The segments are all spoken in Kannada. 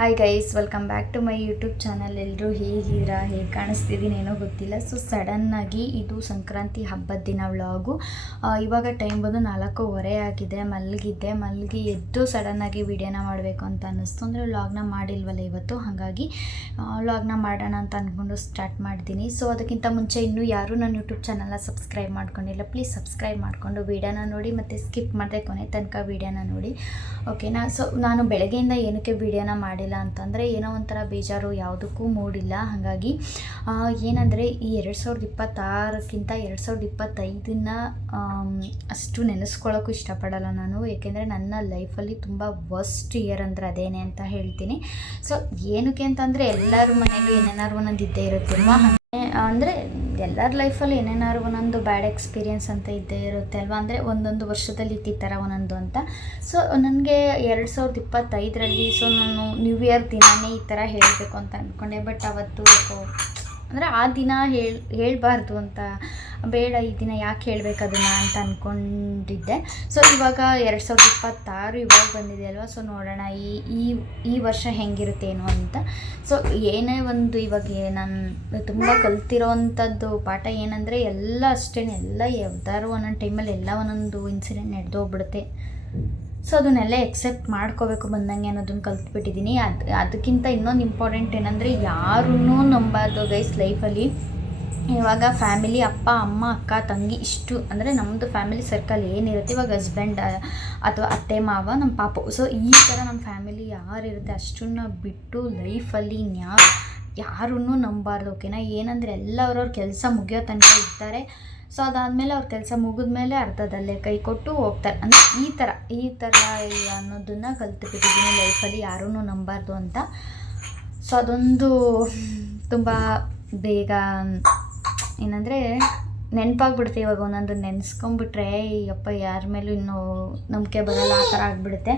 Hi guys welcome back to my YouTube channel ಎಲ್ಲರೂ ಹೇಗಿದ್ದೀರಾ ಹೇಗೆ ಕಾಣಿಸ್ತಿದ್ದೀನಿ ಏನೋ ಗೊತ್ತಿಲ್ಲ. ಸೊ ಸಡನ್ನಾಗಿ ಇದು ಸಂಕ್ರಾಂತಿ ಹಬ್ಬದ ದಿನ ವ್ಲಾಗು. ಇವಾಗ ಟೈಮ್ ಬಂದು ನಾಲ್ಕೂವರೆ ಆಗಿದೆ ಮಲಗಿದ್ದೆ ಮಲಗಿ ಎದ್ದು ಸಡನ್ನಾಗಿ ವಿಡಿಯೋನ ಮಾಡಬೇಕು ಅಂತ ಅನ್ನಿಸ್ತು. ಅಂದರೆ ವ್ಲಾಗ್ನ ಮಾಡಿಲ್ವಲ್ಲ ಇವತ್ತು, ಹಾಗಾಗಿ ವ್ಲಾಗ್ನ ಮಾಡೋಣ ಅಂತ ಅಂದ್ಕೊಂಡು ಸ್ಟಾರ್ಟ್ ಮಾಡ್ತೀನಿ. ಸೊ ಅದಕ್ಕಿಂತ ಮುಂಚೆ ಇನ್ನೂ ಯಾರೂ ನನ್ನ ಯೂಟ್ಯೂಬ್ ಚಾನಲ್ನ ಸಬ್ಸ್ಕ್ರೈಬ್ ಮಾಡ್ಕೊಂಡಿಲ್ಲ ಪ್ಲೀಸ್ ಸಬ್ಸ್ಕ್ರೈಬ್ ಮಾಡಿಕೊಂಡು ವಿಡಿಯೋನ ನೋಡಿ, ಮತ್ತು ಸ್ಕಿಪ್ ಮಾಡಿದೆ ಕೊನೆ ತನಕ ವಿಡಿಯೋನ ನೋಡಿ. ಓಕೆನಾ ಸೊ ನಾನು ಬೆಳಗ್ಗೆಯಿಂದ ಏನಕ್ಕೆ ವಿಡಿಯೋನ ಮಾಡಿಲ್ಲ ಅಂತಂದರೆ ಏನೋ ಒಂಥರ ಬೇಜಾರು ಯಾವುದಕ್ಕೂ ಮೂಡಿಲ್ಲ. ಹಾಗಾಗಿ ಏನಂದರೆ ಈ ಎರಡು ಸಾವಿರದ ಇಪ್ಪತ್ತಾರಕ್ಕಿಂತ ಎರಡು ಸಾವಿರದ ಇಪ್ಪತ್ತೈದನ್ನ ಅಷ್ಟು ನೆನೆಸ್ಕೊಳ್ಳೋಕ್ಕೂ ಇಷ್ಟಪಡಲ್ಲ ನಾನು. ಏಕೆಂದರೆ ನನ್ನ ಲೈಫಲ್ಲಿ ತುಂಬ ವರ್ಸ್ಟ್ ಇಯರ್ ಅಂದರೆ ಅದೇನೆ ಅಂತ ಹೇಳ್ತೀನಿ. ಸೊ ಏನಕ್ಕೆ ಅಂತಂದರೆ ಎಲ್ಲರ ಮನೇಲೂ ಏನೇನಾದ್ರು ಒಂದೊಂದು ಇದ್ದೇ ಇರುತ್ತೆ. ಅಂದರೆ ಎಲ್ಲರ ಲೈಫಲ್ಲಿ ಏನೇನಾದ್ರು ಒಂದೊಂದು ಬ್ಯಾಡ್ ಎಕ್ಸ್ಪೀರಿಯನ್ಸ್ ಅಂತ ಇದ್ದೇ ಇರುತ್ತೆ ಅಲ್ವಾ? ಅಂದರೆ ಒಂದೊಂದು ವರ್ಷದಲ್ಲಿ ಈ ಥರ ಒಂದೊಂದು ಅಂತ. ಸೊ ನನಗೆ ಎರಡು ಸಾವಿರದ ಇಪ್ಪತ್ತೈದರಲ್ಲಿ ಸೊ ನಾನು ನ್ಯೂ ಇಯರ್ ದಿನವೇ ಈ ಥರ ಹೇಳಬೇಕು ಅಂತ ಅಂದ್ಕೊಂಡೆ ಬಟ್ ಅವತ್ತು ಅಂದರೆ ಆ ದಿನ ಹೇಳಿ, ಹೇಳಬಾರ್ದು ಅಂತ. ಬೇಡ ಈ ದಿನ ಯಾಕೆ ಹೇಳಬೇಕು ಅದನ್ನು ಅಂತ ಅಂದ್ಕೊಂಡಿದ್ದೆ ಸೊ ಇವಾಗ ಎರಡು ಸಾವಿರದ ಇಪ್ಪತ್ತಾರು ಇವಾಗ ಬಂದಿದೆ ಅಲ್ವಾ? ಸೊ ನೋಡೋಣ ಈ ಈ ಈ ವರ್ಷ ಹೆಂಗಿರುತ್ತೆ ಏನು ಅಂತ. ಸೊ ಏನೇ ಒಂದು ಇವಾಗ ನಾನು ತುಂಬ ಕಲ್ತಿರೋವಂಥದ್ದು ಪಾಠ ಏನಂದರೆ ಎಲ್ಲ ಅಷ್ಟೇ ಎಲ್ಲ ಯಾವ್ದಾದ್ರು ಒಂದೊಂದು ಟೈಮಲ್ಲಿ ಎಲ್ಲ ಒಂದೊಂದು ಇನ್ಸಿಡೆಂಟ್ ನಡೆದೋಗ್ಬಿಡುತ್ತೆ. ಸೊ ಅದನ್ನೆಲ್ಲ ಎಕ್ಸೆಪ್ಟ್ ಮಾಡ್ಕೋಬೇಕು ಬಂದಂಗೆ ಅನ್ನೋದನ್ನ ಕಲ್ತ್ಬಿಟ್ಟಿದ್ದೀನಿ ಅದು, ಅದಕ್ಕಿಂತ ಇನ್ನೊಂದು ಇಂಪಾರ್ಟೆಂಟ್ ಏನಂದರೆ ಯಾರೂ ನಂಬಾರ್ದು ಗೈಸ್ ಲೈಫಲ್ಲಿ ಇವಾಗ ಫ್ಯಾಮಿಲಿ ಅಪ್ಪ, ಅಮ್ಮ, ಅಕ್ಕ, ತಂಗಿ ಇಷ್ಟು, ಅಂದರೆ ನಮ್ಮದು ಫ್ಯಾಮಿಲಿ ಸರ್ಕಲ್ ಏನಿರುತ್ತೆ. ಇವಾಗ ಹಸ್ಬೆಂಡ್ ಅಥವಾ ಅತ್ತೆ, ಮಾವ ನಮ್ಮ ಪಾಪು. ಸೊ ಈ ಥರ ನಮ್ಮ ಫ್ಯಾಮಿಲಿ ಯಾರಿರುತ್ತೆ ಅಷ್ಟನ್ನ ಬಿಟ್ಟು ಲೈಫಲ್ಲಿ ನ್ಯಾ ಯಾರನ್ನೂ ನಂಬಾರ್ದು ಓಕೆನಾ ಏನಂದರೆ ಎಲ್ಲ ಅವ್ರವ್ರ ಕೆಲಸ ಮುಗಿಯೋ ತನಕ ಇರ್ತಾರೆ. ಸೊ ಅದಾದಮೇಲೆ ಅವ್ರ ಕೆಲಸ ಮುಗಿದ್ಮೇಲೆ ಅರ್ಧದಲ್ಲೇ ಕೈ ಕೊಟ್ಟು ಹೋಗ್ತಾರೆ. ಅಂದರೆ ಈ ಥರ ಈ ಥರ ಅನ್ನೋದನ್ನು ಕಲ್ತ್ಬಿಟ್ಟಿದ್ದೀನಿ ಲೈಫಲ್ಲಿ ಯಾರೂ ನಂಬಾರ್ದು ಅಂತ. ಸೊ ಅದೊಂದು ತುಂಬ ಬೇಗ, ಏನಂದರೆ ನೆನಪಾಗ್ಬಿಡುತ್ತೆ ಇವಾಗ ಒಂದೊಂದು ನೆನೆಸ್ಕೊಂಬಿಟ್ರೆ ಅಪ್ಪ, ಯಾರ ಮೇಲೂ ಇನ್ನೂ ನಂಬಿಕೆ ಬರಲ್ಲ. ಆ ಥರ ಆಗಿಬಿಡುತ್ತೆ.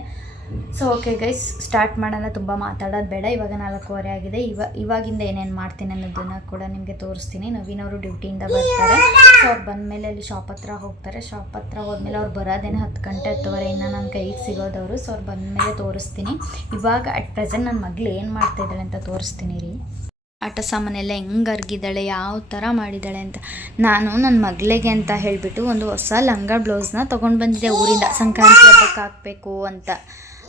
ಸೊ ಓಕೆ ಗೈಸ್ ಸ್ಟಾರ್ಟ್ ಮಾಡೋಣ. ತುಂಬ ಮಾತಾಡೋದು ಬೇಡ. ಇವಾಗ ನಾಲ್ಕೂವರೆ ಆಗಿದೆ. ಇವ, ಇವಾಗಿಂದ ಏನೇನು ಮಾಡ್ತೀನಿ ಅನ್ನೋದನ್ನು ಕೂಡ ನಿಮಗೆ ತೋರಿಸ್ತೀನಿ. ನವೀನ್ ಅವರು ಡ್ಯೂಟಿಯಿಂದ ಬರ್ತಾರೆ. ಸೊ ಅವ್ರು ಬಂದಮೇಲೆ ಅಲ್ಲಿ ಶಾಪ್ ಹತ್ರ ಹೋಗ್ತಾರೆ. ಶಾಪ್ ಹತ್ರ ಹೋದ್ಮೇಲೆ ಅವ್ರು ಬರೋದೇನೆ ಹತ್ತು ಗಂಟೆ, ಹತ್ತುವರೆ ಇನ್ನು ನನ್ನ ಕೈಗೆ ಸಿಗೋದವರು. ಸೊ ಅವ್ರು ಬಂದಮೇಲೆ ತೋರಿಸ್ತೀನಿ. ಇವಾಗ ಅಟ್ ಪ್ರೆಸೆಂಟ್ ನನ್ನ ಮಗಳು ಏನು ಮಾಡ್ತಾ ಇದ್ದಾಳೆ ಅಂತ ತೋರಿಸ್ತೀನಿ ರೀ. ಆಟ ಸಾಮಾನೆಲ್ಲ ಹೆಂಗೆ ಅರ್ಗಿದ್ದಾಳೆ, ಯಾವ ಥರ ಮಾಡಿದ್ದಾಳೆ ಅಂತ. ನಾನು ನನ್ನ ಮಗಳಿಗೆ ಅಂತ ಹೇಳಿಬಿಟ್ಟು ಒಂದು ಹೊಸ ಲಂಗ ಬ್ಲೌಸ್ನ ತೊಗೊಂಡು ಬಂದಿದ್ದೆ ಊರಿಂದ. ಸಂಕ್ರಾಂತಿ ಹಬ್ಬಕ್ಕೆ ಹಾಕಬೇಕು ಅಂತ.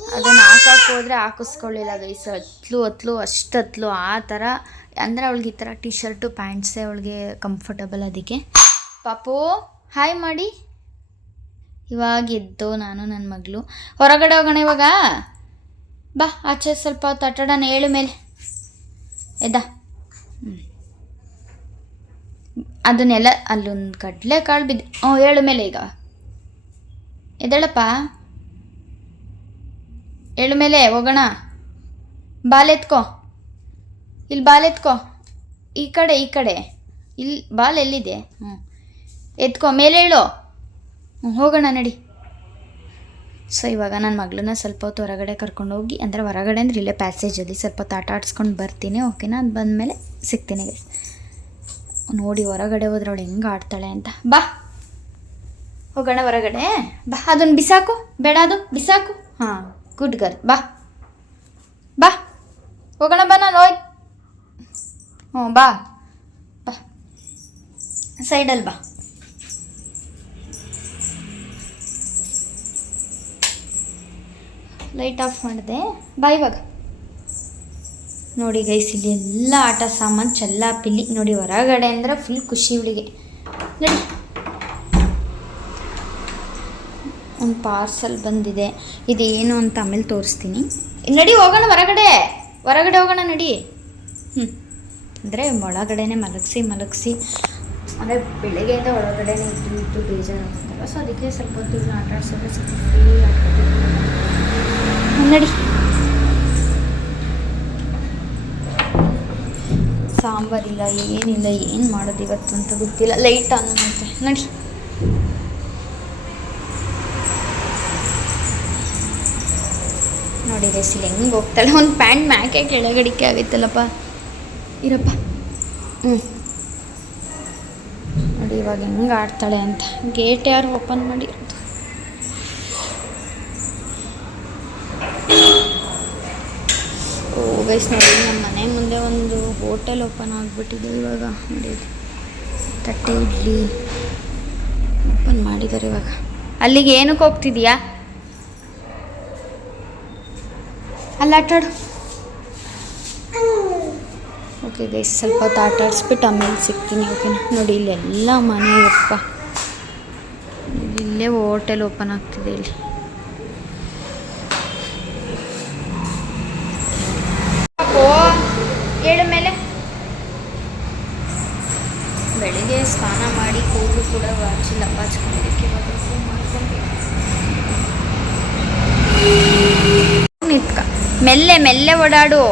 ಅದನ್ನು ಹಾಕಕ್ಕೆ ಹೋದರೆ ಹಾಕಿಸ್ಕೊಳ್ಳಿಲ್ಲ ಗೈಸ್ ಹತ್ಲು ಹತ್ಲು ಅಷ್ಟು ಹತ್ಲು ಆ ಥರ ಅಂದರೆ ಅವಳಿಗೆ ಈ ಥರ ಟಿ ಶರ್ಟು ಪ್ಯಾಂಟ್ಸೇ ಅವಳಿಗೆ ಕಂಫರ್ಟಬಲ್ ಅದಕ್ಕೆ. ಪಾಪು ಹಾಯ್ ಮಾಡಿ. ಇವಾಗ ಎದ್ದು ನಾನು ನನ್ನ ಮಗಳು. ಹೊರಗಡೆ ಹೋಗೋಣ ಇವಾಗ? ಬಾ, ಆಚೆ ಸ್ವಲ್ಪ ಹೊತ್ತು ಏಳು ಮೇಲೆ. ಎದ್ದ. ಅದನ್ನೆಲ್ಲ ಅಲ್ಲೊಂದು ಕಡಲೆ ಕಾಳು ಬಿದ್ದು ಹ್ಞೂ ಏಳು ಮೇಲೆ ಈಗ. ಎದ್ದೇಳಪ್ಪ. ಏಳು ಮೇಲೆ, ಹೋಗೋಣ. ಬಾಲೆತ್ಕೋ. ಇಲ್ಲಿ ಬಾಲೆತ್ಕೋ. ಈ ಕಡೆ ಈ ಕಡೆ. ಇಲ್ಲಿ ಬಾಲ್ ಎಲ್ಲಿದೆ? ಹ್ಞೂ ಎತ್ಕೋ, ಮೇಲೆ ಹೇಳು ಹ್ಞೂ ಹೋಗೋಣ, ನಡಿ. ಸೊ ಇವಾಗ ನನ್ನ ಮಗಳನ್ನ ಸ್ವಲ್ಪ ಹೊತ್ತು ಹೊರಗಡೆ ಕರ್ಕೊಂಡು ಹೋಗಿ, ಅಂದರೆ ಹೊರಗಡೆ ಅಂದರೆ ಇಲ್ಲೇ ಪ್ಯಾಸೇಜಲ್ಲಿ ಸ್ವಲ್ಪ ಹೊತ್ತು ಆಟ ಆಡ್ಸ್ಕೊಂಡು ಬರ್ತೀನಿ ಓಕೆನಾ ಅದು ಬಂದಮೇಲೆ ಸಿಗ್ತೀನಿ. ನೋಡಿ, ಹೊರಗಡೆ ಹೋದ್ರೆ ಅವಳು ಹೆಂಗೆ ಆಡ್ತಾಳೆ ಅಂತ. ಬಾ. ಹೋಗೋಣ, ಹೊರಗಡೆ. ಬಾ ಅದನ್ನು ಬಿಸಾಕು. ಬೇಡ, ಅದು. ಬಿಸಾಕು. ಹಾಂ. ಗುಡ್ ಗರ್ಲ್ ಬಾ. ಬಾ. ಹೋಗೋಣ, ಬಾ ನಾನು, ಹೋಯ್. ಹ್ಞೂ ಬಾ. ಬಾ. ಸೈಡಲ್ಲಿ ಬಾ. ಲೈಟ್ ಆಫ್ ಮಾಡಿದೆ. ಬಾ ಇವಾಗ. ನೋಡಿ ಗೈಸ್ ಇಲ್ಲಿ ಎಲ್ಲ ಆಟ ಸಾಮಾನು ಚೆಲ್ಲ ಪಿಲ್ಲಿ ನೋಡಿ ಹೊರಗಡೆ ಅಂದ್ರೆ ಫುಲ್ ಖುಷಿ ಇವಳಿಗೆ ನೋಡಿ. ಒಂದು ಪಾರ್ಸಲ್ ಬಂದಿದೆ. ಇದೇನು ಅಂತ ಆಮೇಲೆ ತೋರಿಸ್ತೀನಿ. ನಡಿ ಹೋಗೋಣ ಹೊರಗಡೆ. ಹೊರಗಡೆ ಹೋಗೋಣ ನಡಿ. ಹ್ಞೂ ಅಂದರೆ ಒಳಗಡೆನೆ ಮಲಗಿಸಿ ಮಲಗಿಸಿ. ಅಂದರೆ ಬೆಳಗ್ಗೆಯಿಂದ ಒಳಗಡೆನೆ ಇದ್ದು ಇದ್ದು ಬೇಜಾರಾಗುತ್ತಲ್ಲ ಸೊ ಅದಕ್ಕೆ ಸ್ವಲ್ಪ ಹೊತ್ತು ಆಟ ಆಡ್ಸೋದ್ರೆ ಸ್ವಲ್ಪ ಫ್ರೀ ಆಗ್ತದೆ. ನಡಿ. ಸಾಂಬಾರಿಲ್ಲ ಏನಿಲ್ಲ, ಏನು ಮಾಡೋದು ಇವತ್ತು ಅಂತ ಗೊತ್ತಿಲ್ಲ. ಲೈಟ್ ಆನ್ ಮಾಡುತ್ತೆ ನಡಿ. ನೋಡಿ ಸೀರೆ ಹೆಂಗೆ ಹೋಗ್ತಾಳೆ. ಒಂದು ಪ್ಯಾಂಟ್ ಮ್ಯಾಕೆ ಕೆಳಗಡಿಕೆ ಆಗಿತ್ತಲ್ಲಪ್ಪ ಇರಪ್ಪ. ಹ್ಞೂ ನೋಡಿ ಇವಾಗ ಹೆಂಗೆ ಆಡ್ತಾಳೆ ಅಂತ. ಗೇಟ್ ಯಾರು ಓಪನ್ ಮಾಡಿರೋದು? ಓ ನೋಡಿ ನಮ್ಮ ಮನೆ ಮುಂದೆ ಒಂದು ಹೋಟೆಲ್ ಓಪನ್ ಆಗಿಬಿಟ್ಟಿದೆ ಇವಾಗ. ನೋಡಿ, ತಟ್ಟೆ ಇಡ್ಲಿ. ಓಪನ್ ಮಾಡಿದ್ದಾರೆ ಇವಾಗ. ಅಲ್ಲಿಗೆ ಏನಕ್ಕೆ ಹೋಗ್ತಿದ್ಯಾ? ಅಲ್ಲಿ ಆಟಾಡು. ಓಕೆ ಗೈಸ್ ಸ್ವಲ್ಪ ಹೊತ್ತು ಆಟ ಆಡಿಸ್ಬಿಟ್ಟು ಆಮೇಲೆ ಸಿಗ್ತೀನಿ ಓಕೆನಾ ನೋಡಿ, ಇಲ್ಲೆಲ್ಲ ಮನೆ ಅಪ್ಪ ಇಲ್ಲೇ ಹೋಟೆಲ್ ಓಪನ್ ಆಗ್ತಿದೆ ಇಲ್ಲಿ ಏಳು ಮೇಲೆ ಬೆಳಿಗ್ಗೆ ಸ್ನಾನ ಮಾಡಿ ಕೂದಲು ಕೂಡ ಬಾಚಿಲ್ಲ ಬಾಚ್ಕೊಂಡಿದ್ದಕ್ಕೆ ಇವಾಗ ಮಾಡ್ಕೊಂಡು ನಿಂತ್ಕ ಮೆಲ್ಲೆ ಮೆಲ್ಲೆ ಓಡಾಡು.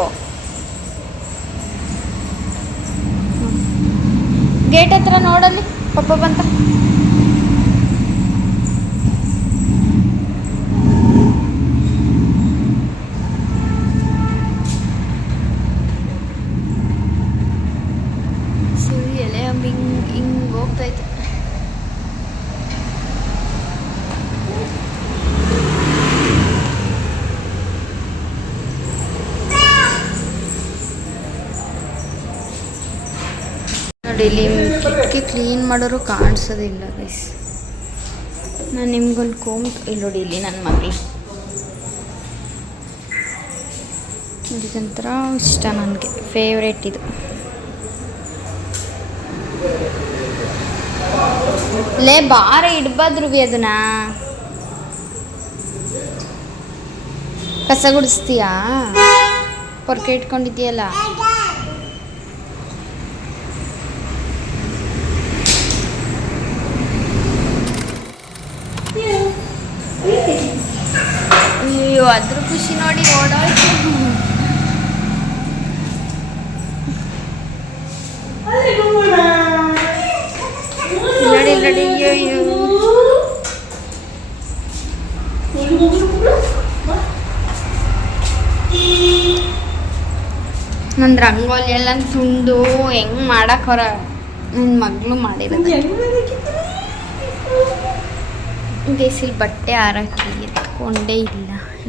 ಗೇಟ್ ಹತ್ರ ನೋಡಲ್ಲಿ ಪಪ್ಪ ಬಂತ ಸರಿ ಎಲೆ ಹಿಂಗ್ ಹಿಂಗ್ ಹೋಗ್ತೈತೆ ನೋಡಿ, ಇಲ್ಲಿ ಕಿಟಕಿ ಕ್ಲೀನ್ ಮಾಡೋರು ಕಾಣಿಸೋದಿಲ್ಲ ಗೈಸ್ ನಾನು ನಿಮ್ಗೊಂದು ಕೋಮ್ ಇಲ್ಲಿ ನೋಡಿ, ಇಲ್ಲಿ ನನ್ನ ಮಗಳು. ಇದೊಂಥರ ಇಷ್ಟ ನನಗೆ. ಫೇವ್ರೇಟ್ ಇದು. ಲೇ, ಬಾರ ಇಡ್ಬಾದ್ರು ಬಿ ಅದನ್ನ. ಕಸ ಗುಡಿಸ್ತೀಯಾ? ಪೊರ್ಕೆ ಇಟ್ಕೊಂಡಿದ್ದೀಯಲ್ಲ ಅಯ್ಯೋ ಅದ್ರ ಖುಷಿ ನೋಡಿ ಓಡೋಯ್ತು. ನೋಡಿ ನೋಡಿ ಅಯ್ಯೋ ರಂಗೋಲಿ ಎಲ್ಲ ತುಂಡು ಹೆಂಗ್ ಮಾಡಕ್ ಹೊರ ನನ್ನ ಮಗಳು ಮಾಡಿರೋದು. ಬೇಸಿಲ್ ಬಟ್ಟೆ ಆರಕ್ಕೆ ಎತ್ಕೊಂಡೇ ಇಲ್ಲಿ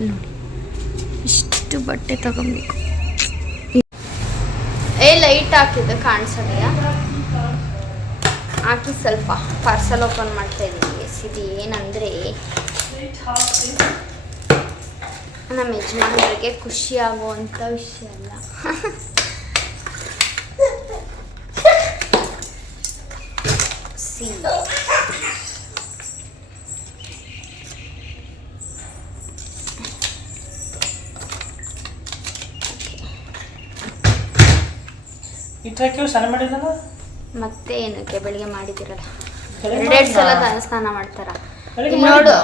ನೋಡಿ. ಇಷ್ಟು ಬಟ್ಟೆ ತಗೊಬೇಕು. ಏ ಲೈಟ್ ಹಾಕಿದ್ದು ಕಾಣಿಸೋದೆಯಾ ಹಾಕಿ ಸ್ವಲ್ಪ ಪಾರ್ಸಲ್ ಓಪನ್ ಮಾಡ್ತಾ ಇದ್ದೀನಿ. ಎಸ್ ಏನಂದ್ರೆ ನಮ್ಮ ಯಜಮಾನರಿಗೆ ಖುಷಿ ಆಗುವಂಥ ವಿಷಯ ಅಲ್ಲ. ಸಿ. ಇಟ್ಟಾಕಿವ್ ಸ್ನಾನ ಮಾಡಿದಲ್ಲ ಮತ್ತೆ ಏನಕ್ಕೆ ಬೆಳಿಗ್ಗೆ ಮಾಡಿದಿರಲ್ಲ ಎರಡೆರಡು ಸಲ ಸ್ನಾನ ಮಾಡ್ತಾರ. ನೋಡು.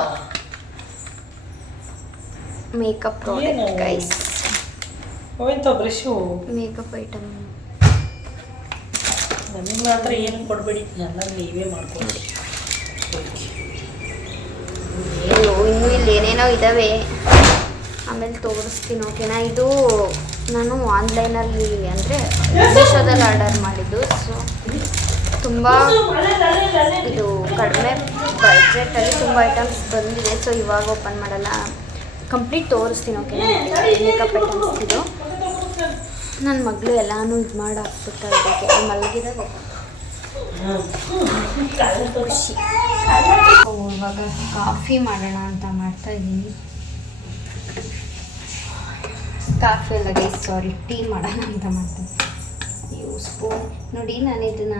ಮೇಕಪ್ ಪ್ರಾಡಕ್ಟ್ ಏನು? ಗೈಸ್ ಹೋಯ್ತು ಬ್ರಷು ಮೇಕಪ್ ಐಟಮ್ ನನಗೆ ಮಾತ್ರ ಏನು ಕೊಡಬೇಡಿ ಎಲ್ಲ ನೀವೇ ಮಾಡ್ಕೊಳ್ಳಿ ಅಯ್ಯೋ ಇನ್ನೂ ಇಲ್ಲಿ ಏನೇನೋ ಇದಾವೆ. ಆಮೇಲೆ ತೋರಿಸ್ತೀನಿ ಓಕೆನಾ ಇದು ನಾನು ಆನ್ಲೈನಲ್ಲಿ ಅಂದರೆ ಮೀಶೋದಲ್ಲಿ ಆರ್ಡರ್ ಮಾಡಿದ್ದು ಸೊ ತುಂಬ ಇದು ಕಡಿಮೆ ಬಜೆಟಲ್ಲಿ ತುಂಬ ಐಟಮ್ಸ್ ಬಂದಿದೆ. ಸೊ ಇವಾಗ ಓಪನ್ ಮಾಡಲ್ಲ. ಕಂಪ್ಲೀಟ್ ತೋರಿಸ್ತೀನಿ ಓಕೆ ಮೇಕಪ್ ಐಟಮ್ಸ್ ಇದು. ನನ್ನ ಮಗಳು ಎಲ್ಲಾನು ಇದು ಮಾಡಿ ಇದಕ್ಕೆ ಮಲಗಿದಾಗ ಖುಷಿ. ಇವಾಗ ಕಾಫಿ ಮಾಡೋಣ ಅಂತ ಮಾಡ್ತಾ ಇದ್ದೀನಿ ಕಾಫಿ ಅಲ್ಲ ಗೈಸ್ ಸಾರಿ ಟೀ ಮಾಡೋಣ ಅಂತ ಮತ್ತೆ ಇವು ಸ್ಪೂನ್ ನೋಡಿ, ನಾನು ಇದನ್ನ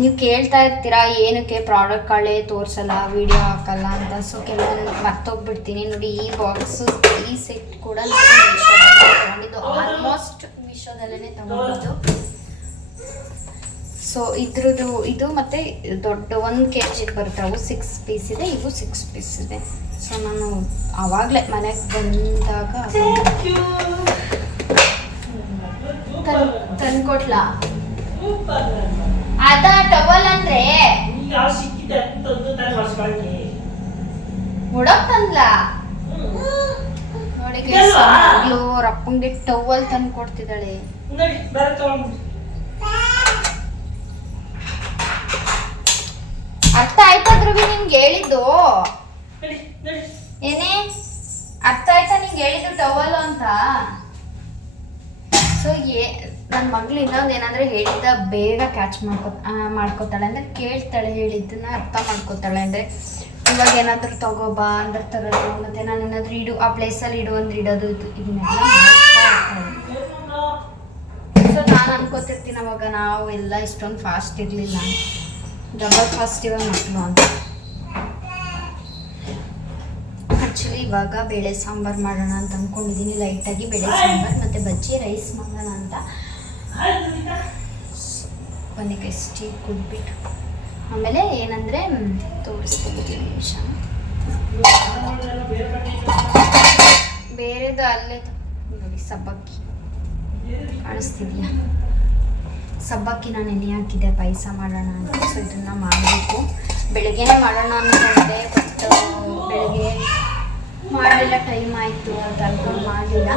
ನೀವು ಕೇಳ್ತಾ ಇರ್ತೀರಾ, ಏನಕ್ಕೆ ಪ್ರಾಡಕ್ಟ್ಗಳೇ ತೋರಿಸಲ್ಲ ವಿಡಿಯೋ ಹಾಕಲ್ಲ ಅಂತ. ಸೊ ಕೆಲವೊಂದು ಮರ್ತೋಗ್ಬಿಡ್ತೀನಿ. ನೋಡಿ, ಈ ಬಾಕ್ಸು ಈ ಸೆಟ್ ಕೂಡ ನಾನು ತಗೊಂಡಿದ್ದು. ಆಲ್ಮೋಸ್ಟ್ ಮೀಶೋದಲ್ಲೇ ತಗೊಂಡಿದ್ದು. ಸೊ ಇದ್ರದ್ದು, ಇದು ಮತ್ತೆ ದೊಡ್ಡ ಒಂದು ಕೆ ಜಿಗೆ ಬರ್ತಾವು ಸಿಕ್ಸ್ ಪೀಸ್ ಇದೆ, ಇವು ಸಿಕ್ಸ್ ಪೀಸ್ ಇದೆ. ಸೊ ನಾನು ಆವಾಗಲೇ ಮನೆಗೆ ಬಂದಾಗ ತಂದ್ಕೊಟ್ಲ? ಅದ ಟವಲ್ ಅಂದ್ರೆ? ಹುಡಕ್ ತಂದ್ಲ? ನೋಡಿ ಅವ್ರ ಅಪ್ಪಂಗೆ ಟವಲ್ ತಂದು ಕೊಡ್ತಿದ್ದಾಳೆ ಅರ್ಥ ಆಯ್ತಾದ್ರು ನಿಂಗೆ ಹೇಳಿದ್ದು? ಏನೇ? ಅರ್ಥ ಆಯ್ತಾ ನಿಂಗೆ ಹೇಳಿದ್ರು ಟವಲ್ ಅಂತ? ಸೊ ಏ ನನ್ನ ಮಗಳು ಇನ್ನೊಂದು ಏನಂದ್ರೆ ಹೇಳಿದ್ದ ಬೇಗ ಕ್ಯಾಚ್ ಮಾಡ್ಕೊ ಮಾಡ್ಕೋತಾಳೆ. ಅಂದ್ರೆ ಕೇಳ್ತಾಳೆ ಹೇಳಿದ್ದನ್ನ ಅರ್ಥ ಮಾಡ್ಕೋತಾಳೆ. ಅಂದ್ರೆ ಇವಾಗ ಏನಾದರೂ ತಗೋಬಾ ಅಂದ್ರೆ ತರೋದು ಮತ್ತೆ ನಾನು ಏನಾದರೂ ಇಡು, ಆ ಪ್ಲೇಸಲ್ಲಿ ಇಡು ಅಂದ್ರೆ ಇಡೋದು ಇದು, ಇದನ್ನೆಲ್ಲ ಸೊ ನಾನು ಅನ್ಕೋತಿರ್ತೀನಿ ಅವಾಗ ನಾವು ಎಲ್ಲ ಇಷ್ಟೊಂದು ಫಾಸ್ಟ್ ಇರಲಿಲ್ಲ. ಡಬಲ್ ಫಾಸ್ಟ್ ಇವಾಗ ಮಕ್ಕಳು ಇವಾಗ ಬೇಳೆ ಸಾಂಬಾರು ಮಾಡೋಣ ಅಂತ ಅಂದ್ಕೊಂಡಿದ್ದೀನಿ ಲೈಟಾಗಿ ಬೇಳೆ ಸಾಂಬಾರು ಮತ್ತು ಬಜ್ಜಿ ರೈಸ್ ಮಾಡೋಣ ಅಂತ. ಕೊನೆಗೆ ಟೀ ಕುಡ್ಬಿಟ್ಟು ಆಮೇಲೆ ಏನಂದರೆ ತೋರಿಸ್ತೀನಿ ಒಂದು ನಿಮಿಷ. ಬೇರೆದು ಅಲ್ಲೇ ನೋಡಿ, ಸಬ್ಬಕ್ಕಿ. ಕಾಣಿಸ್ತಿದ್ಯಾ? ನಾನು ನೆನೆ ಹಾಕಿದ್ದೆ, ಪಾಯಸ ಮಾಡೋಣ ಅಂತ. ಸೊ ಇದನ್ನು ಮಾಡಬೇಕು. ಬೆಳಗ್ಗೆನೇ ಮಾಡೋಣ ಅಂದ್ಕೊಂಡೆ ಬಟ್ ಬೆಳಗ್ಗೆ ಮಾಡಲಿಲ್ಲ ಟೈಮ್ ಆಯಿತು ಅಂತ ಅನ್ಕೊಂಡು ಮಾಡಲಿಲ್ಲ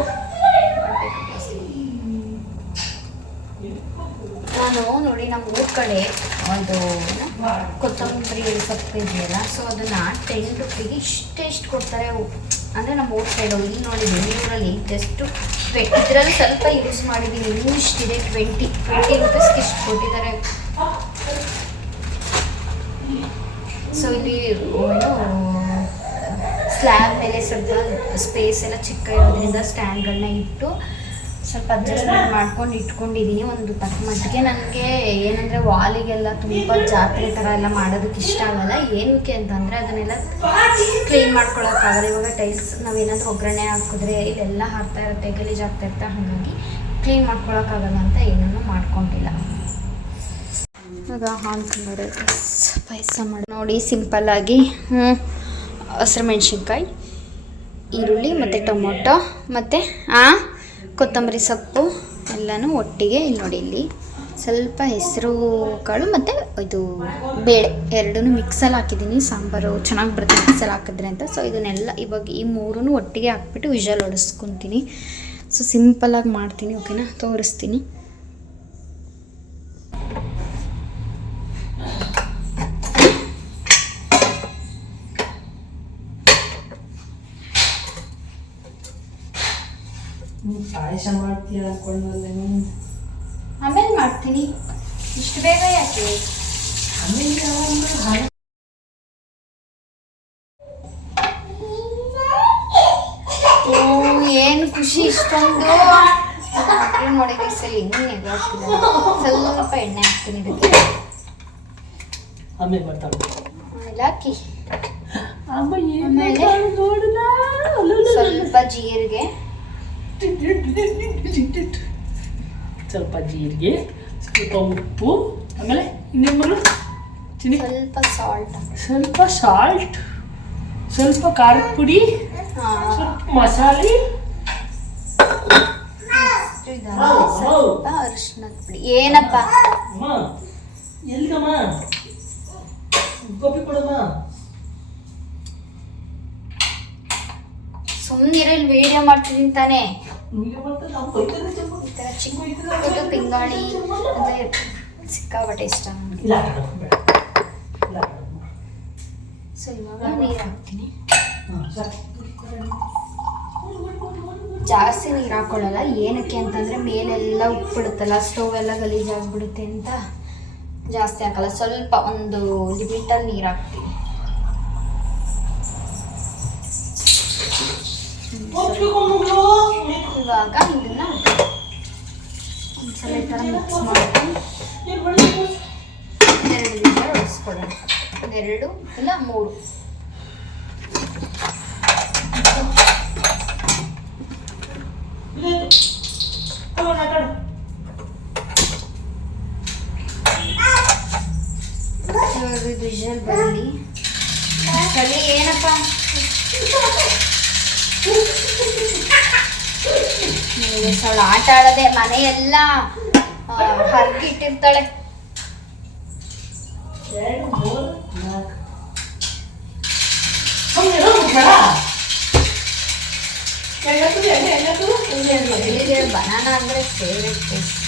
ನಾನು ನೋಡಿ ನಮ್ಮ ಊರ ಕಡೆ ಒಂದು ಕೊತ್ತಂಬರಿ ಸೊಪ್ಪು ಇದೆಯಲ್ಲ ಸೊ ಅದನ್ನ ಟೆನ್ ರುಪಿಗೆ ಇಷ್ಟೆಷ್ಟು ಕೊಡ್ತಾರೆ. ಅಂದರೆ ನಮ್ಮ ಊರ ಸೈಡು ಇಲ್ಲಿ ನೋಡಿ ಬೆಂಗಳೂರಲ್ಲಿ ಜಸ್ಟ್ ಇದರಲ್ಲಿ ಸ್ವಲ್ಪ ಯೂಸ್ ಮಾಡಿದ್ದೀನಿ ಇನ್ನೂ ಇಷ್ಟಿದೆ ಟ್ವೆಂಟಿ ಟ್ವೆಂಟಿ ರುಪೀಸ್ಗೆ ಇಷ್ಟು ಕೊಟ್ಟಿದ್ದಾರೆ. ಸೊ ಇಲ್ಲಿ, ಏನು ಸ್ಲ್ಯಾಬ್ ಮೇಲೆ ಸ್ವಲ್ಪ ಸ್ಪೇಸ್ ಎಲ್ಲ ಚಿಕ್ಕ ಇರೋದ್ರಿಂದ ಸ್ಟ್ಯಾಂಡ್ಗಳನ್ನ ಇಟ್ಟು ಸ್ವಲ್ಪ ಅಡ್ಜಸ್ಟ್ಮೆಂಟ್ ಮಾಡ್ಕೊಂಡು ಇಟ್ಕೊಂಡಿದ್ದೀನಿ ಒಂದು ತಕ್ಕ ಮಟ್ಟಿಗೆ ನನಗೆ ಏನಂದರೆ ವಾಲಿಗೆಲ್ಲ ತುಂಬ ಜಾತ್ರೆ ಥರ ಎಲ್ಲ ಮಾಡೋದಕ್ಕೆ ಇಷ್ಟ ಆಗಲ್ಲ. ಏನಕ್ಕೆ ಅಂತಂದರೆ ಅದನ್ನೆಲ್ಲ ಕ್ಲೀನ್ ಮಾಡ್ಕೊಳಕ್ಕಾಗಲ್ಲ ಇವಾಗ ಟೈಲ್ಸ್ ನಾವೇನಾದ್ರೂ ಒಗ್ಗರಣೆ ಹಾಕಿದ್ರೆ ಇದೆಲ್ಲ ಹಾಕ್ತಾ ಇರುತ್ತೆ, ಗಲೀಜ್ ಆಗ್ತಾ ಇರುತ್ತೆ, ಹಾಗಾಗಿ ಕ್ಲೀನ್ ಮಾಡ್ಕೊಳಕ್ಕಾಗಲ್ಲ ಅಂತ ಏನನ್ನೂ ಮಾಡ್ಕೊಂಡಿಲ್ಲ. ಇವಾಗ ಪಾಯಸ ಮಾಡಿ ನೋಡಿ ಸಿಂಪಲ್ಲಾಗಿ ಹ್ಞೂ ಹಸಿರು ಮೆಣಸಿನ್ಕಾಯಿ, ಈರುಳ್ಳಿ ಮತ್ತು ಟೊಮೊಟೊ ಮತ್ತು, ಆ, ಕೊತ್ತಂಬರಿ ಸೊಪ್ಪು ಎಲ್ಲನೂ ಒಟ್ಟಿಗೆ ಇಲ್ಲಿ ನೋಡಿ ಇಲ್ಲಿ. ಸ್ವಲ್ಪ ಹೆಸರು ಕಾಳು ಮತ್ತು ಇದು ಬೇಳೆ ಎರಡೂ ಮಿಕ್ಸಲ್ಲಿ ಹಾಕಿದ್ದೀನಿ. ಸಾಂಬಾರು ಚೆನ್ನಾಗಿ ಬರುತ್ತೆ ಮಿಕ್ಸಲ್ಲಿ ಹಾಕಿದ್ರೆ ಅಂತ. ಸೊ ಇದನ್ನೆಲ್ಲ ಇವಾಗ ಈ ಮೂರೂ ಒಟ್ಟಿಗೆ ಹಾಕ್ಬಿಟ್ಟು ವಿಷಲ್ ಹೊಡೆಸ್ಕೊತೀನಿ ಸೊ ಸಿಂಪಲ್ಲಾಗಿ ಮಾಡ್ತೀನಿ ಓಕೆನಾ ತೋರಿಸ್ತೀನಿ. ಪಾಯಸ ಮಾಡ್ತೀಯ ಅನ್ಕೊಂಡಲ್ಲ ನೀನು. ಆಮೇಲೆ ಮಾಡ್ತೀನಿ. ಇಷ್ಟು ಬೇಗ ಯಾಕೆ? ಆಮೇಲೆ ಯಾವಾಗ ಹಾಲು ಓ ಏನು ಖುಷಿ ಇಷ್ಟೊಂದು. ಮಕ್ಳು ಸರಿ ನೆಗೆ ಸ್ವಲ್ಪ ಎಣ್ಣೆ ಹಾಕ್ತೀನಿ ಇದಕ್ಕೆ. ಆಮೇಲೆ ಬರ್ತಾಳೆ ಆಮೇಲೆ ಹಾಕಿ. ಆಮೇಲೆ? ಸ್ವಲ್ಪ ಜೀರಿಗೆ. ಸ್ವಲ್ಪ ಜೀರಿಗೆ ಸ್ವಲ್ಪ ಉಪ್ಪು ಆಮೇಲೆ ಇನ್ನೇನು ಮಗಳು ಚಿನಿ ಸ್ವಲ್ಪ ಸಾಲ್ಟ್ ಸ್ವಲ್ಪ ಸಾಲ್ಟ್ ಸ್ವಲ್ಪ ಖಾರದ ಪುಡಿ ಸ್ವಲ್ಪ ಮಸಾಲೆ. ಅರಿಶಿನದ ಪುಡಿ. ಏನಪ್ಪ? ಅಮ್ಮ ಎಲ್ಗಮ್ಮ? ಕಾಫಿ ಕೊಡಮ್ಮ. ಸುಮ್ಮನೆ ವಿಡಿಯೋ ಮಾಡ್ತೀನಿ ತಾನೇ. ಈ ಥರ ಪಿಂಗಾಣಿ ಅಂದರೆ ಸಿಕ್ಕಾಪಟ್ಟೆ ಇಷ್ಟ ಸೊ ಇವಾಗ ನೀರು ಹಾಕ್ತೀನಿ. ಜಾಸ್ತಿ ನೀರು ಹಾಕೊಳ್ಳಲ್ಲ ಏನಕ್ಕೆ ಅಂತಂದರೆ ಮೇಲೆಲ್ಲ ಉಪ್ಪಿಡುತ್ತಲ್ಲ ಸ್ಟವ್ ಎಲ್ಲ ಗಲೀಜಾಗ್ಬಿಡುತ್ತೆ ಅಂತ ಜಾಸ್ತಿ ಹಾಕಲ್ಲ. ಸ್ವಲ್ಪ ಒಂದು ಲಿಮಿಟಲ್ಲಿ ನೀರು ಹಾಕ್ತೀನಿ. ಇವಾಗ ಇದನ್ನ ಒಂದ್ಸಲ ಈ ಥರ ಮಿಕ್ಸ್ ಮಾಡ್ಕೊಂಡು ಎರಡು ನಿಮಿಷ ಉಳಿಸ್ಕೊಳ್ಳೋಣ ಒಂದೆರಡು ಇಲ್ಲ ಮೂರು ಇವಾಗ ಇದು ವಿಷಲ್ ಬರಲಿ ಅಷ್ಟರಲ್ಲಿ ಏನಪ್ಪ ಸೊಳ್ಳೆ ಆಟ ಆಡದೆ ಮನೆಯೆಲ್ಲ ಹರ್ಕಿಟ್ಟಿರ್ತಾಳೆ ಬನಾನಾ ಅಂದ್ರೆ ಫೇವ್ರೆಟ್ ಟೇಸ್ಟ್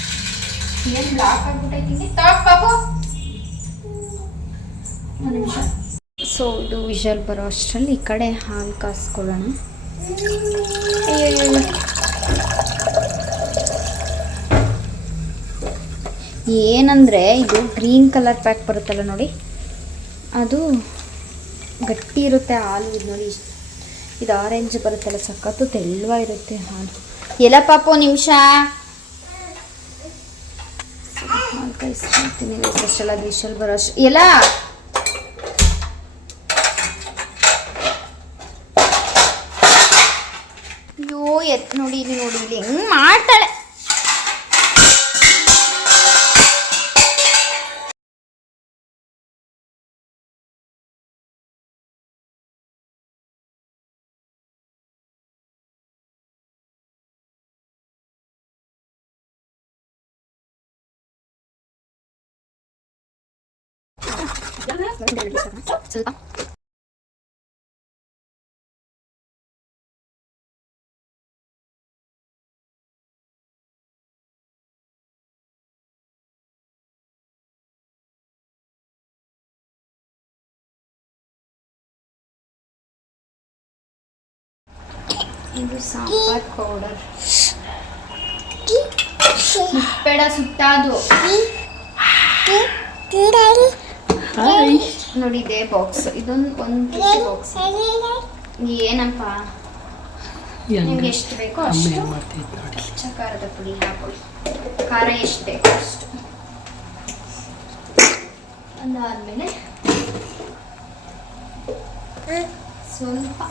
ಏನು ಬ್ಲಾಕ್ ಆಗ್ಬಿಟ್ಟೈತಿ ಟಾಪ್ ಬಾಬು. ಒಂದು ನಿಮಿಷ. ಸೊ ಇದು ವಿಷಲ್ ಬರೋ ಅಷ್ಟರಲ್ಲಿ ಈ ಕಡೆ ಹಾಲು ಅಯ್ಯಯ್ಯೋ. ಏನಂದ್ರೆ ಇದು ಗ್ರೀನ್ ಕಲರ್ ಪ್ಯಾಕ್ ಬರುತ್ತಲ್ಲ ನೋಡಿ. ಅದು ಗಟ್ಟಿ ಇರುತ್ತೆ, ಹಾಲು ಇದು ನೋಡಿ ಇದು ಆರೆಂಜ್ ಬರುತ್ತಲ್ಲ, ಸಖತ್ತು ತೆಳುವ ಇರುತ್ತೆ ಹಾಲು. ಎಲ್ಲ ಪಾಪು ನಿಮಿಷ. ಸ್ಪೆಷಲ್ ಆಗಿ ಡಿಶಲ್ಲಿ ಬರೋ ಎಲ್ಲ. ಅಯ್ಯೋ, ಎತ್ ನೋಡಿ ಇದು ಸಾಂಬಾರ್ ಪೌಡರ್ ಮುಪ್ಪೆಡ ಸುಟ್ಟಾದು ನೋಡಿ ಇದೆ ಬಾಕ್ಸ್ ಇದೊಂದು ಒಂದು ಬಾಕ್ಸ್ ಏನಪ್ಪ ನಿಮ್ಗೆ ಎಷ್ಟು ಬೇಕೋ ಅಷ್ಟು ಚಕಾರದ ಪುಡಿ ಹಾಕೊಳ್ಳಿ. ಖಾರ ಎಷ್ಟು ಬೇಕೋ ಅಷ್ಟು. ಅದಾದ್ಮೇಲೆ ಸ್ವಲ್ಪ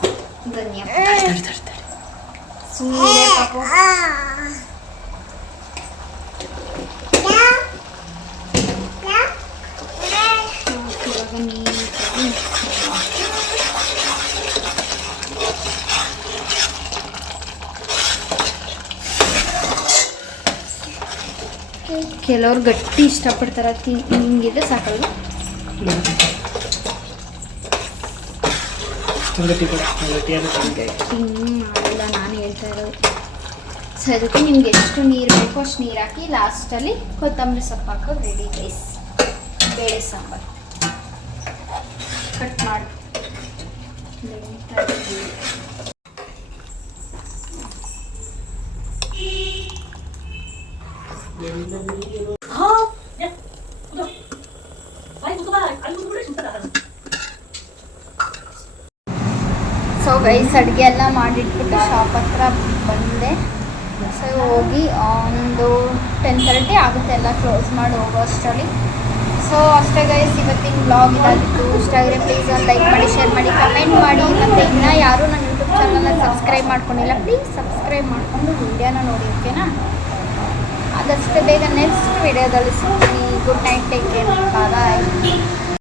ಧನ್ಯವಾದ ಸುಮ್ಮನೆ ಪಾಪು. ಇವಾಗ ನೀಟಾಗಿ. ಕೆಲವ್ರು ಗಟ್ಟಿ ಇಷ್ಟಪಡ್ತಾರೆ ಹಿಂಗಿದ್ರೆ ಸಾಕಲ್ವ? ಹಿಂಗೆ ಮಾಡಲ್ಲ ನಾನು ಹೇಳ್ತಾ ಇರೋದು. ಸೊ ಅದಕ್ಕೆ ನಿಮ್ಗೆ ಎಷ್ಟು ನೀರು ಬೇಕೋ ಅಷ್ಟು ನೀರು ಹಾಕಿ ಲಾಸ್ಟಲ್ಲಿ ಕೊತ್ತಂಬರಿ ಸೊಪ್ಪು ಹಾಕೋದು ರೆಡಿ ರೈಸ್ ಬೇಳೆ ಸಾಂಬಾರು. ಕಟ್ ಮಾಡಿ ಸೊ ಗೈಸ್ ಅಡುಗೆ ಎಲ್ಲ ಮಾಡಿಟ್ಬಿಟ್ಟು ಶಾಪ್ ಹತ್ರ ಬಂದೆ. ಸೊ ಹೋಗಿ ಒಂದು ಟೆನ್ ತರ್ಟಿ ಆಗುತ್ತೆ ಎಲ್ಲ ಕ್ಲೋಸ್ ಮಾಡಿ ಹೋಗೋ ಅಷ್ಟರಲ್ಲಿ. ಸೊ, ಅಷ್ಟೇ ಗೈಸ್ ಇವತ್ತಿನ ಬ್ಲಾಗ್ ಇದಾಗಿತ್ತು. ಇಷ್ಟ ಆಗಿದ್ರೆ ಪ್ಲೀಸ್ ಒಂದು ಲೈಕ್ ಮಾಡಿ ಶೇರ್ ಮಾಡಿ ಕಮೆಂಟ್ ಮಾಡಿ. ಮತ್ತು ಇನ್ನೂ ಯಾರೂ ನನ್ನ ಯೂಟ್ಯೂಬ್ ಚಾನಲ್ನ ಸಬ್ಸ್ಕ್ರೈಬ್ ಮಾಡ್ಕೊಂಡಿಲ್ಲ ಪ್ಲೀಸ್ ಸಬ್ಸ್ಕ್ರೈಬ್ ಮಾಡಿಕೊಂಡು ವಿಡಿಯೋನ ನೋಡಿ ಓಕೆನಾ ಅದಷ್ಟೇ ಬೇಗ ನೆಕ್ಸ್ಟ್ ವಿಡಿಯೋದಲ್ಲಿ ಸಿಗ್ತೀನಿ. Good night take care